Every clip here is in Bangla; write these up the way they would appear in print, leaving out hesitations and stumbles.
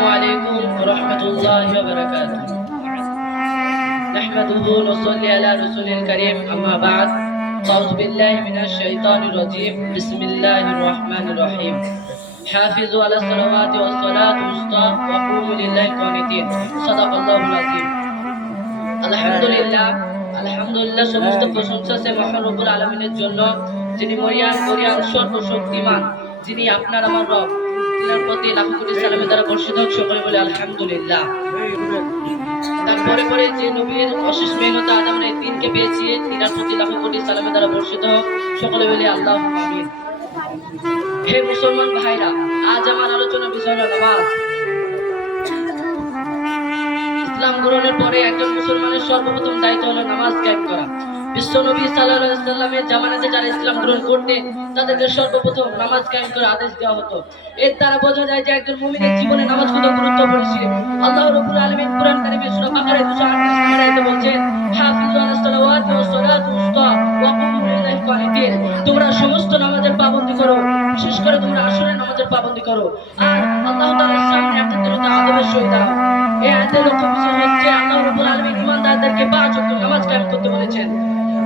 السلام عليكم ورحمة الله وبركاته. نحمده ونصلي على رسول الكريم أما بعد. أعوذ بالله من الشيطان الرجيم. بسم الله الرحمن الرحيم. حافظوا على الصلوات والصلاة الوسطى وقوموا لله قانتين. صدق الله العظيم. আলহামদুলিল্লাহ সমস্ত প্রশংসা সে মহান রব্বুল আলামিনের জন্য, যিনি মরিয়ান গরিয়ান সর্বশক্তিমান, যিনি আপনার আমার রব, তিনার প্রতি লাখ কোটি সালামের দ্বারা বর্ষিত হোক। সকলে বলে আলহামদুলিল্লাহ। তারপরে পরে যে নবীর অশেষ মেহনত আজ আমরা এই দিনকে পেয়েছি, তিনার প্রতি লাখ কোটি সালামের দ্বারা বর্ষিত হোক। সকলে বলে আল্লাহু আমিন। হে মুসলমান ভাইরা, আজ আমার আলোচনার বিষয় হলো নামাজ। ইসলাম গ্রহণের পরে একজন মুসলমানের সর্বপ্রথম দায়িত্ব হলো নামাজ কায়েম করা। বিশ্ব নবী সাল্লাল্লাহু আলাইহি ওয়াসাল্লামের জামানাতে যারা ইসলাম গ্রহণ করতে, তাদেরকে সর্বপ্রথম নামাজ কায়েম করার আদেশ দেওয়া হতো। এর দ্বারা বোঝা যায় যে একজন মুমিনের জীবনে নামাজ কত গুরুত্বপূর্ণ। আল্লাহ রাব্বুল আলামিন কুরআন কারীমে সূরা বাকারায় 238 নম্বর আয়াতে বলছেন, হাফিজু আলাস সালাওয়াতি ওয়াস সালাতুল উসতা ওয়া কুমু লিল্লাহি কানিতিন। তোমরা সমস্ত নামাজের পাবন্দী করো, বিশেষ করে তোমরা আসরের নামাজের পাবন্দী করো, আর আল্লাহ তাআলার সামনে একত্রিত আদবের সহিত দাঁড়াও। এই আয়াতের লক্ষ্য বিষয় হচ্ছে আল্লাহ রাব্বুল আলামিন ঈমানদারদেরকে 5 ওয়াক্ত নামাজ কায়েম করতে বলেছেন।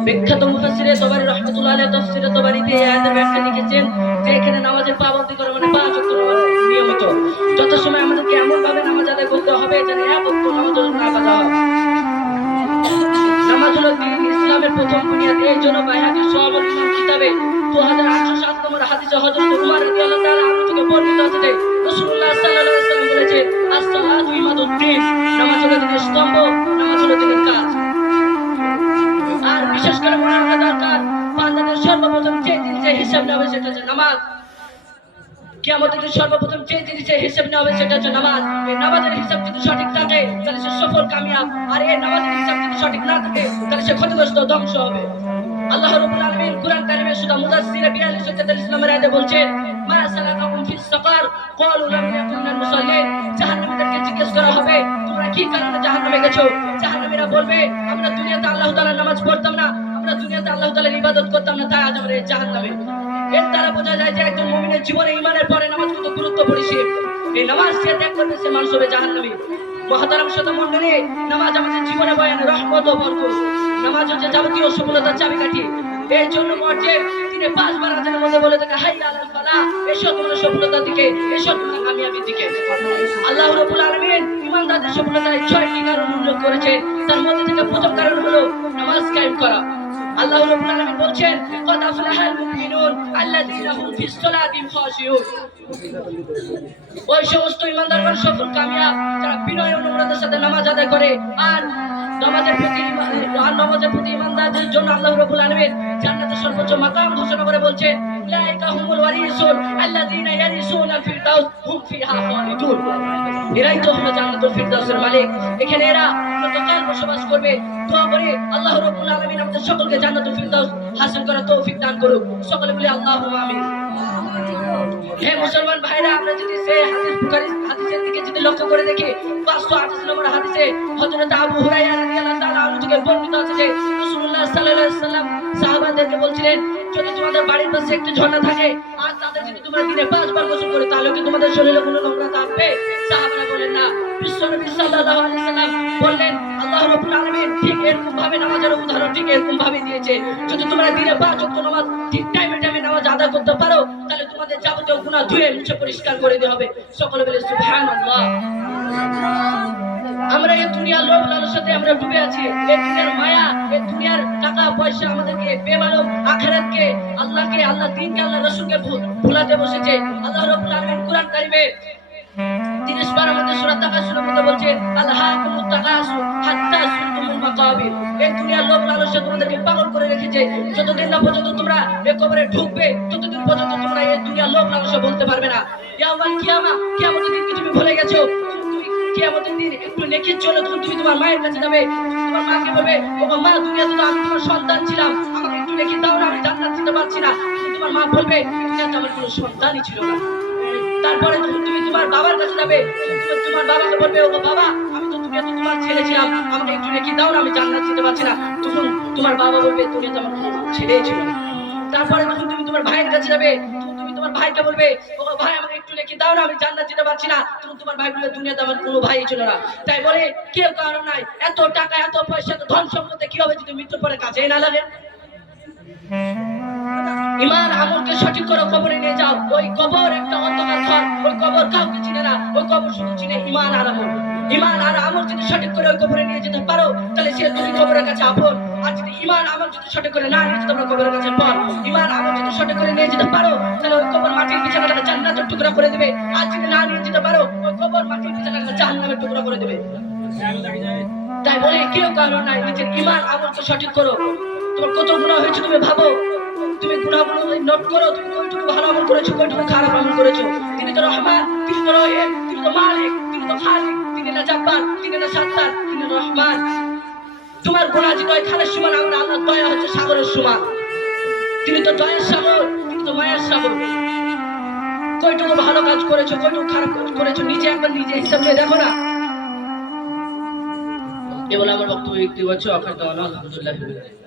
বিখ্যাত মুফাসসিরে তাবারী রাহমাতুল্লাহ আলাইহি তাফসীরে তাবারীতে এই আয়াতের ব্যাখ্যা লিখেছেন যে এখানে নামাজের পাবন্দী করা মানে 5 ওয়াক্ত নামাজ নিয়মিত। যত সময় আমাদেরকে এমন ভাবে নামাজ আদায় করতে হবে যেন এক ওয়াক্ত নামাজ না কাজা হয়। নামাজ হলো দ্বীন ইসলামের প্রথম বুনিয়াদ। এই জন্য বাইহাকী সওয়াবুল ইমান কিতাবে 2807 নম্বর হাদিসে হযরত উমর রাদিয়াল্লাহু তাআলা আনহু থেকে বর্ণিত আছে যে রাসূলুল্লাহ সাল্লাল্লাহু আলাইহি ওয়াসাল্লাম বলেছেন, as-সালাতু ইমাদুদ্দিন। নামাজ হলো দ্বীনের স্তম্ভ, নামাজ হলো দ্বীনের কাজ। আর বিশেষ করে মনে রাখা দরকার, বান্দাদের সর্বপ্রথম যে জিনিসের হিসাব নেওয়া সেটা হচ্ছে নামাজ। কিয়ামতের দিন সর্বপ্রথম যে জিনিসের হিসাব নেওয়া সেটা হচ্ছে নামাজ। এই নামাজের হিসাব যদি সঠিক থাকে তাহলে সে সফল কামিয়াব, আর এই নামাজের হিসাব যদি সঠিক না থাকে তাহলে সে ক্ষতিগ্রস্ত, ধ্বংস হবে। আল্লাহ রাব্বুল আলামিন কুরআন কারীমে সূরা মুদাসসিরে 42-43 নম্বর আয়াতে বলছেন, মা সালাকাকুম ফিস সাকার ক্বালু লাম ইয়াকুন মিনাল মুসাল্লিন। জাহান্নামীদেরকে জিজ্ঞেস করা হবে, তোমরা কি কারণে জাহান্নামে গেছো? জাহান্নামীরা বলবে, আমরা দুনিয়াতে আল্লাহ তাআলার নামাজ পড়তাম না, আমরা দুনিয়াতে আল্লাহ তাআলার ইবাদত করতাম না, তাই আজ আমরা জাহান্নামে। এর দ্বারা বোঝা যায় যে একজন মুমিনের জীবনে ঈমানের পরে নামাজ কত গুরুত্বপূর্ণ। এই নামাজ যে ত্যাগ করবে সে মানুষ হবে জাহান্নামী। মহতারাম শ্রোতা মণ্ডলী, নামাজ আমাদের জীবনে বয়ানে রহমত ও বরকত। নামাজ হচ্ছে যাবতীয় সফলতার চাবিকাঠি। এই জন্য মর্যাদা তিনি 5 বার আজানের মধ্যে বলে থাকে, হাইয়া আলাল ফালাহ, এসো তোমরা সফলতার দিকে, এসো তোমরা কামিয়াবির দিকে। আল্লাহ রাব্বুল আলামিন ঈমানদারদের সফলতার 6টি কারণ উল্লেখ করেছেন। তার মধ্যে থেকে প্রথম কারণ হলো নামাজ কায়েম করা। আল্লাহ রাব্বুল আলামিন বলছেন, কদ আফলাহাল মুমিনুন আল্লাযীনা হুম ফিস সালাতিহিম খাশিউন। ওই সমস্ত ঈমানদারগণ সফল কামিয়াব যারা বিনয় ও নম্রতার সাথে নামাজ আদায় করে। আর নামাজের প্রতি ঈমানদারদের জন্য আল্লাহ রাব্বুল আলামিন জান্নাতের সর্বোচ্চ মাকাম ঘোষণা করে বলছেন, উলাইকা হুমুল ওয়ারিসুন আল্লাযীনা ইয়ারিসুনাল ফিরদাউস হুম ফিহা খালিদুন। এরাই তো হলো জান্নাতুল ফিরদাউসের মালিক। এখানে এরা কতকাল বসবাস করবে। দোয়া করি আল্লাহ রাব্বুল আলামিন আমাদের সকলকে জান্নাতুল ফিরদাউস হাসিল করার তৌফিক দান করুক। সকলে বলি আল্লাহুম্মা আমিন। হে মুসলমান ভাইরা, আমরা যদি সেই হাদিসের দিকে যদি লক্ষ্য করে দেখি, 528 নম্বর হাদিসে হযরত আবু হুরায়রা রাদিয়াল্লাহু তাআলা আনহু থেকে বর্ণিত আছে যে রাসূলুল্লাহ সাল্লাল্লাহু আলাইহি ওয়াসাল্লাম সাহাবাদেরকে বলছিলেন, যদি তোমাদের বাড়ির পাশে একটি ঝর্ণা থাকে আর তাতে যদি তোমরা দিনে 5 বার গোসল করো, তাহলে কি তোমাদের শরীরে কোনো নোংরা থাকবে? সাহাবারা বলেন না। বিশ্বনবী সাল্লাল্লাহু আলাইহি ওয়াসাল্লাম বললেন, আল্লাহ রাব্বুল আলামিন ঠিক এরকম ভাবে নামাজের উদাহরণ ঠিক এরকম ভাবে দিয়েছে, যদি তোমরা দিনে 5 ওয়াক্ত নামাজ ঠিক টাইমে নামাজ আদায় করতে পারো, তাহলে তোমাদের যাবতীয় গুনাহ ধুয়ে মুছে পরিষ্কার করে দেওয়া হবে। সকলে বলে সুবহানাল্লাহ। আমরা এই দুনিয়ার লোভ লালসাতে আমরা ডুবে আছি। এই দুনিয়ার মায়া, এই দুনিয়ার টাকা পয়সা আমাদেরকে বেমালুম আখিরাতকে, আল্লাহকে, আল্লাহ দ্বীনকে, আল্লাহ রাসূলকে ভুলাতে বসেছে। আল্লাহ রাব্বুল আলামিন কুরআন কারীমে 30 বার আমাদের সূরা তাকাসুরের মধ্যে বলছেন, আলহাকুমুত তাকাসুর হাত্তা যুরতুমুল মাকাবির। এই দুনিয়ার লোভ লালসা তোমাদেরকে পাগল করে রেখেছে। যতদিন না পর্যন্ত তোমরা এই কবরে ঢুকবে, ততদিন পর্যন্ত তোমরা এই দুনিয়ার লোভ লালসা বলতে পারবে না। ইয়াউমাল কিয়ামা, কিয়ামতের দিন কি তুমি ভুলে গেছো? তুমি কিয়ামতের দিন একটু নেকির জন্য তুমি তোমার মায়ের কাছে যাবে, তোমার মাকে বলবে, ওগো মা, দুনিয়াতে তো আমি তোমার সন্তান ছিলাম, আমাকে একটু নেকি দাও না, আমি জান্নাত যেতে পারছি না। তোমার মা বলবে, দুনিয়াতে আমার কোনো সন্তানই ছিল না। তারপরে যখন তুমি তোমার বাবার কাছে যাবে, তুমি তোমার বাবাকে বলবে, ওগো বাবা, আমি তো দুনিয়াতে তোমার ছেলে ছিলাম, আমাকে একটু নেকি দাও না, আমি জান্নাত যেতে পারছি না। তখন তোমার বাবা বলবে, দুনিয়াতে আমার কোনো ছেলেই ছিল না। তারপরে যখন তুমি তোমার ভাইয়ের কাছে যাবে, তুমি তোমার ভাইকে বলবে ও ভাই আমাকে একটু লিখে দাও না, আমি জান্নাত যেতে পারছি না। তুমি তোমার ভাই বলবে দুনিয়াতে আমার কোনো ভাই ছিল না। তাই বলে কেউ কারণ নাই, এত টাকা এত পয়সা এত ধন সম্পত্তি কি হবে যদি মৃত্যুর পরে কাজেই না লাগে? ইমান আমলকে সঠিক করে কবরে নিয়ে যাও। ওই কবর একটা অন্ধকার ঘর, ওই কবর কাউকে চিনে না, ওই কবর শুধু চিনে ইমান আর আমল। ইমান আর আমল যদি সঠিক করে ওই কবরে নিয়ে যেতে পারো তাহলে সে তুমি কবরের কাছে আপন। আর যদি ইমান আমল যদি সঠিক করে না নিয়ে যেতে পারো কবরের কাছে পর। ইমান আমল যদি সঠিক করে নিয়ে যেতে পারো তাহলে ওই কবর মাটির বিছানাটাকে জান্নাতের টুকরা করে দেবে। আর যদি না নিয়ে যেতে পারো ওই কবর মাটির বিছানাটাকে জাহান্নামের টুকরা করে দেবে। তাই বলে কেউ কারণ নাই, নিজের ইমান আমলকে সঠিক করো। তোমার কত গুনাহ হয়েছে তুমি ভাবো, তুমি গুনাহগুলো নোট করো, তুমি কতটুকু ভালো আমল করেছো কতটুকু খারাপ আমল করেছো। তিনি তো রহমান, তিনি তো রহিম, তিনি তো মালিক, তিনি তো খালিক, তিনি না জাব্বার, তিনি না সাত্তার, তিনি রহমান। তোমার গুনাহ যদি ওই খালের সমান, আমরা আল্লাহর দয়া হচ্ছে সাগরের সমান। তিনি তো দয়ার সাগর, তিনি তো মায়ার সাগর। কয়টুকু ভালো কাজ করেছো কয়টুকু খারাপ কাজ করেছো নিজে একবার নিজে হিসাব নিয়ে দেখো না। এ বলে আমার বক্তব্য ব্যক্তি হচ্ছে আলহামদুলিল্লাহ।